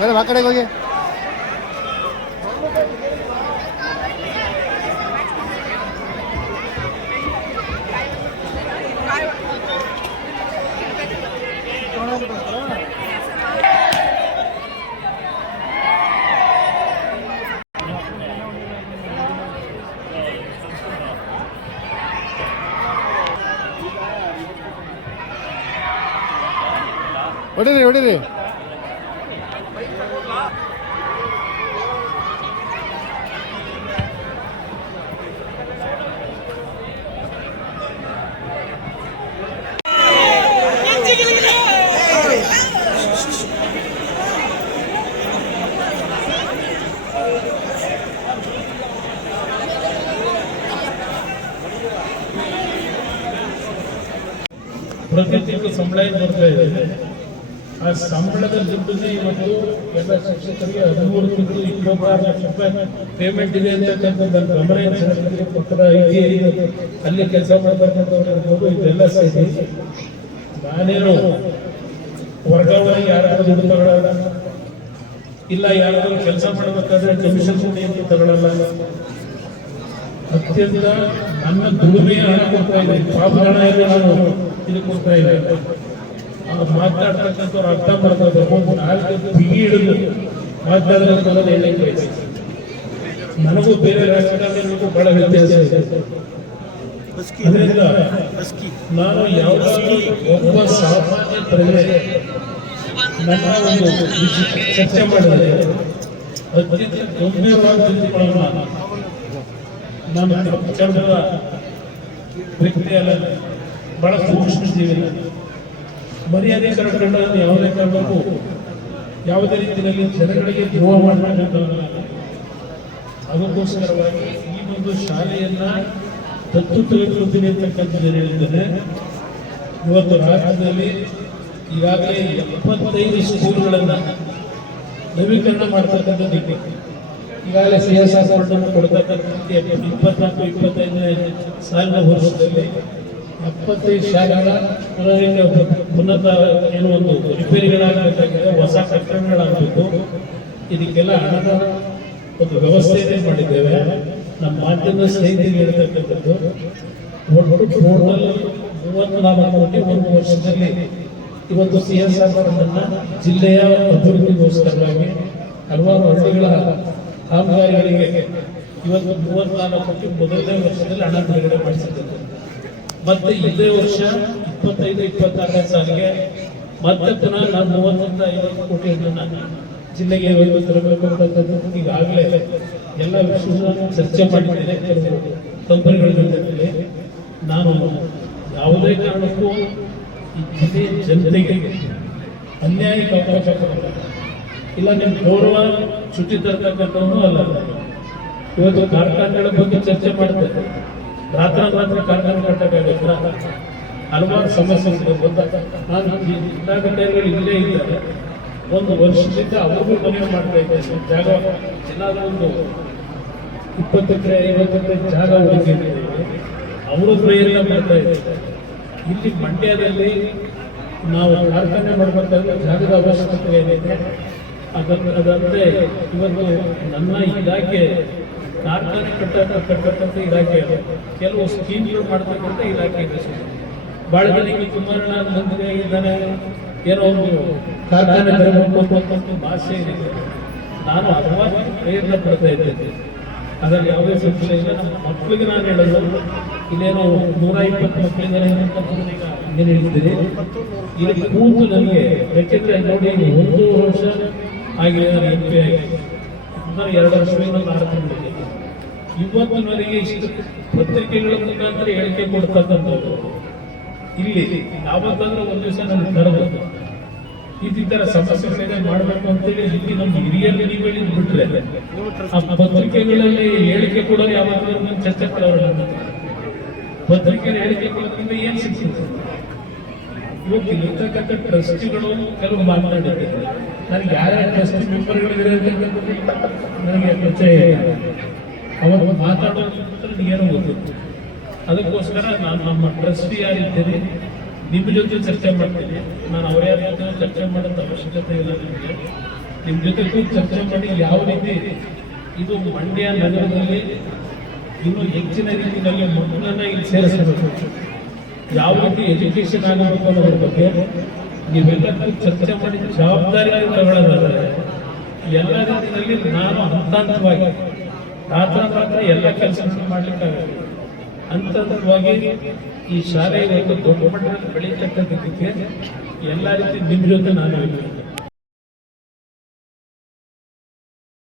Madam ಆ ಕಡೆಗೆ ಹೋಗಿ. ಹೊಡಿರಿ ಹೊಡಿರಿ. ಪ್ರತಿ ತಿಂಗಳು ಸಂಬಳ ಬರ್ತಾ ಇದೆ. ಆ ಸಂಬಳದ ದುಡ್ಡನ್ನೇ ಇವತ್ತು ಎಲ್ಲ ಶಿಕ್ಷಕರಿಗೆ 13 ತಿಂಗಳು 26 ಲಕ್ಷ ರೂಪಾಯಿ ಪೇಮೆಂಟ್ ಇದೆ ಅಂತಕ್ಕಂಥ ಗಮನ ಪಕ್ಕದ ಅಲ್ಲಿ ಕೆಲಸ ಮಾಡತಕ್ಕಂಥವ್ರು ಇದೆಲ್ಲ ಸೇರಿ ನಾನೇನು ವರ್ಗಾವಣೆ ಯಾರಾದ್ರೂ ದುಡ್ಡು ತಗೊಳ್ಳಲ್ಲ, ಇಲ್ಲ ಯಾರಾದ್ರೂ ಕೆಲಸ ಮಾಡಬೇಕಾದ್ರೆ ಕಮಿಷನ್ ಅಂತ ತಗೊಳ್ಳಲ್ಲ. ಅತ್ಯಂತ ನನ್ನ ದುಡಿಮೆಯ ಹಣ ಕೊಡ್ತಾ ಇದೆ, ಪಾಪ ಹಣ ಇದೆ, ನಾನು ಇದು ಕೊಡ್ತಾ ಇದೆ. ಮಾತಾಡ್ತಕ್ಕಂಥವ್ರು ಅರ್ಥ ಮಾಡ್ಕೋಬೇಕು. ನಾಲ್ಕು ಬಿಗಿ ಹಿಡಿದು ಮಾತಾಡೋದು ಹೇಳಲಿಕ್ಕೆ ಬಯಸಿ. ನನಗೂ ಬೇರೆ ರಾಜಕಾರಣಿಗಳಿಗೂ ಬಹಳ ವ್ಯತ್ಯಾಸ ಇದೆ. ಅದರಿಂದ ನಾನು ಯಾವಾಗಲೂ ಒಬ್ಬ ಸಾಮಾನ್ಯ ಪ್ರಜೆ ನನ್ನ ಒಂದು ಚರ್ಚೆ ಮಾಡಿದರೆ ಅತ್ಯಂತ ಗಂಭೀರವಾದ ಚಿಂತೆಗಳನ್ನು ನಾನು ಚಂದ್ರ ವ್ಯಕ್ತಿಯಲ್ಲ, ಬಹಳ ಸೂಕ್ಷ್ಮ ಜೀವಿ. ಮರ್ಯಾದೆ ಕರ್ಕೊಂಡನ್ನು ಯಾವುದೇ ಕಾರಣಕ್ಕೂ ಯಾವುದೇ ರೀತಿಯಲ್ಲಿ ಜನಗಳಿಗೆ ದ್ರೋಹ ಮಾಡಬೇಕಂತ ಅದಕ್ಕೋಸ್ಕರವಾಗಿ ಈ ಒಂದು ಶಾಲೆಯನ್ನ ದತ್ತು ತೆಗೆದುಕೊಳ್ತೀನಿ ಅಂತಕ್ಕಂಥದ್ದು ಹೇಳಿದ್ದೇನೆ. ಇವತ್ತು ರಾಜ್ಯದಲ್ಲಿ ಈಗಾಗಲೇ 75 ಸ್ಕೂಲ್ಗಳನ್ನ ನವೀಕರಣ ಮಾಡ್ತಕ್ಕಂಥದ್ದು ಈಗಾಗಲೇ CSR ಫಂಡನ್ನು ಕೊಡ್ತಕ್ಕಂಥ 24-25 ಸಾಲಿನ ವರ್ಷದಲ್ಲಿ 75 ಶಾಲೆಗಳ ಉನ್ನತ ಏನು ಒಂದು ರಿಪೇರಿಗಳಾಗಬೇಕಾಗಿದೆ, ಹೊಸ ಕಟ್ಟಡಗಳಾಗಬೇಕು. ಇದಕ್ಕೆಲ್ಲ ಹಣದ ಒಂದು ವ್ಯವಸ್ಥೆಯನ್ನೇ ಮಾಡಿದ್ದೇವೆ. ನಮ್ಮ ಮಾಧ್ಯಮದ ಸ್ನೇಹಿತರಿಗೆ ಹೇಳ್ತಕ್ಕಂಥದ್ದು ಟೋಟಲ್ 34 ಕೋಟಿ ಒಂದು ವರ್ಷದಲ್ಲಿ ಇವತ್ತು CSR ಫಂಡನ್ನ ಜಿಲ್ಲೆಯ ಅಭಿವೃದ್ಧಿಗೋಸ್ಕರವಾಗಿ ಹಲವಾರು ಹಳ್ಳಿಗಳ ಕಾಮಗಾರಿಗಳಿಗೆ ಇವತ್ತು 34 ಕೋಟಿ ಮೊದಲನೇ ವರ್ಷದಲ್ಲಿ ಹಣ ಬಿಡುಗಡೆ ಮಾಡಿಸಿದ್ದೇವೆ. ಮತ್ತೆ ಇದೇ ವರ್ಷ 25-26ನೇ ಸಾಲಿಗೆ ಮತ್ತೆ ಪುನಃ ನಾನು 30-50 ಕೋಟಿ ಹಣವನ್ನು ಜಿಲ್ಲೆಗೆ ತರಬೇಕು ಅಂತಕ್ಕಂಥದ್ದು ಈಗಾಗಲೇ ಎಲ್ಲ ವಿಷಯಗಳನ್ನು ಚರ್ಚೆ ಮಾಡಿದ್ದೇನೆ. ಕಂಪನಿಗಳ ಜೊತೆಯಲ್ಲಿ ನಾನು ಯಾವುದೇ ಕಾರಣಕ್ಕೂ ಈ ಜಿಲ್ಲೆಯ ಜನತೆಗೆ ಅನ್ಯಾಯಕ್ಕೆ ಅವಕಾಶ ಕೊಡಲ್ಲ. ಇಲ್ಲ ನಿಮ್ಮ ಗೌರವ ಚ್ಯುತಿ ತರ್ತಕ್ಕಂಥವನು ಅಲ್ಲ. ಇವತ್ತು ಕಾರ್ಖಾನೆಗಳ ಬಗ್ಗೆ ಚರ್ಚೆ ಮಾಡ್ತೇವೆ. ರಾತ್ರಿ ಕಾರ್ಖಾನೆ ಕಟ್ಟಬೇಕಾಗುತ್ತೆ, ಹಲವಾರು ಸಮಸ್ಯೆಗಳು. ನಾನು ಜಿಲ್ಲಾಧಿಕಾರಿಗಳು ಇಲ್ಲೇ ಇದ್ದಾರೆ, ಒಂದು ವರ್ಷದಿಂದ ಅವ್ರಿಗೂ ಮನವಿ ಮಾಡ್ತಾ ಇದ್ದೇನೆ. ಜಾಗ ಎಲ್ಲಾದ್ರೂ ಒಂದು 20 ಎಕರೆ 50 ಎಕರೆ ಜಾಗ ಹುಡುಕಿದ್ದೇವೆ, ಅವರು ಪ್ರಯತ್ನ ಮಾಡ್ತಾ ಇದ್ದಾರೆ. ಇಲ್ಲಿ ಮಂಡ್ಯದಲ್ಲಿ ನಾವು ಕಾರ್ಖಾನೆ ಮಾಡಬೇಕಾದ್ರೆ ಜಾಗದ ಅವಶ್ಯಕತೆ ಏನಿದೆ ಅದಂತೆ ಇವತ್ತು ನನ್ನ ಇಲಾಖೆ ಕಾರ್ಖಾನೆ ಕಟ್ಟತಕ್ಕಂಥ ಇಲಾಖೆ, ಕೆಲವು ಸ್ಕೀಮ್ಗಳು ಮಾಡ್ತಕ್ಕಂಥ ಇಲಾಖೆ ಇದೆ. ಬಹಳ ಜನಕ್ಕೆ ಕುಮಾರಣ್ಣ ಮಂತ್ರಿ ಆಗಿದ್ದಾನೆ, ಏನೋ ಒಂದು ಕಾರ್ಖಾನೆ ತರಬೇಕು ಅಂತ ಭಾಷೆ ಇದೆ. ನಾನು ಹಲವಾರು ಪ್ರಯತ್ನ ಪಡ್ತಾ ಇದ್ದೇನೆ, ಅದರಲ್ಲಿ ಯಾವುದೇ ಸಂಶಯ ಇಲ್ಲ. ನಮ್ಮ ಮಕ್ಕಳಿಗೆ ನಾನು ಹೇಳೋದು, ಇಲ್ಲೇನೋ 120 ಮಕ್ಕಳಿದ್ದಾರೆ ಏನು ಹೇಳ್ತೀರಿ, ಇಲ್ಲಿ ಕೂತು ನನಗೆ ಯಾಕೆಂದ್ರೆ ನೋಡಿ 1 ವರ್ಷ ಆಗಿದೆ ನಾನು MP ಆಗಿ, 2 ವರ್ಷದಿಂದ ಮಾಡ್ತಿದ್ದೀನಿ. ಇವತ್ತಿನವರೆಗೆ ಇಷ್ಟು ಪತ್ರಿಕೆಗಳ ಮುಖಾಂತರ ಹೇಳಿಕೆ ಕೊಡ್ತಕ್ಕಂಥದ್ದು ಇಲ್ಲಿ ಯಾವತ್ತಾದ್ರೂ ಒಂದು ದಿವಸ ನಮ್ಗೆ ತರಬಹುದು. ಇತರ ಸಮಸ್ಯೆಗಳನ್ನೇ ಮಾಡಬೇಕು ಅಂತೇಳಿ ಇಲ್ಲಿ ನಮ್ಮ ಹಿರಿಯರು ನೀವು ಹೇಳಿದ್ ಬಿಟ್ರೆ ಆ ಪತ್ರಿಕೆಗಳಲ್ಲಿ ಹೇಳಿಕೆ ಕೊಡೋರು ಯಾವಾಗಲೂ ಚರ್ಚೆ ಮಾಡೋರು. ಪತ್ರಿಕೆಯಲ್ಲಿ ಹೇಳಿಕೆ ಕೊಡೋದ್ರಿಂದ ಏನ್ ಸಿಗ್ತದೆ? ಇವತ್ತು ಇರ್ತಕ್ಕಂಥ ಟ್ರಸ್ಟಿಗಳು ಕೆಲವು ಮಾತನಾಡಿದ್ದಾರೆ. ನನಗೆ ಯಾರ್ಯಾರು ಟ್ರಸ್ಟಿ ಮೆಂಬರ್ಗಳಿದ್ದಾರೆ ನನಗೆ ಪರಿಚಯ ಇಲ್ಲ. ಅವಾಗ ಮಾತಾಡೋದು ಏನೋ ಗೊತ್ತಿತ್ತು. ಅದಕ್ಕೋಸ್ಕರ ನಾನು ನಮ್ಮ ಟ್ರಸ್ಟಿ ಯಾರಿದ್ದೇನೆ ನಿಮ್ಮ ಜೊತೆ ಚರ್ಚೆ ಮಾಡ್ತೀನಿ. ನಾನು ಅವರ ಜೊತೆ ಚರ್ಚೆ ಮಾಡೋದು ಅವಶ್ಯಕತೆ ಇಲ್ಲ. ನನಗೆ ನಿಮ್ಮ ಜೊತೆ ಕೂತು ಚರ್ಚೆ ಮಾಡಿ ಯಾವ ರೀತಿ ಇದು ಮಂಡ್ಯ ನಗರದಲ್ಲಿ ಇನ್ನೂ ಹೆಚ್ಚಿನ ರೀತಿಯಲ್ಲಿ ಮಕ್ಕಳನ್ನ ಇಲ್ಲಿ ಸೇರಿಸಬೇಕು, ಯಾವ ರೀತಿ ಎಜುಕೇಶನ್ ಆಗಬೇಕು ಅನ್ನೋದ್ರ ಬಗ್ಗೆ ನೀವೆಲ್ಲ ಚರ್ಚೆ ಮಾಡಿ ಜವಾಬ್ದಾರಿ ತಗೊಳ್ಳೋದಾದ್ರೆ ಎಲ್ಲ ರೀತಿಯಲ್ಲಿ ನಾನು ಹಂತ-ಹಂತವಾಗಿ ಮಾತ್ರ ಎಲ್ಲ ಕೆಲಸಗಳನ್ನು ಮಾಡ್ಲಿಕ್ಕಾಗಲ್ಲ. ಹಂತ-ಹಂತವಾಗಿ ಈ ಶಾಲೆ ಇವತ್ತು ದೊಡ್ಡ ಮಟ್ಟದಲ್ಲಿ ಬೆಳೀತಕ್ಕಂಥದ್ದಕ್ಕೆ ಎಲ್ಲ ರೀತಿ ನಿಮ್ಮ ಜೊತೆ ನಾನು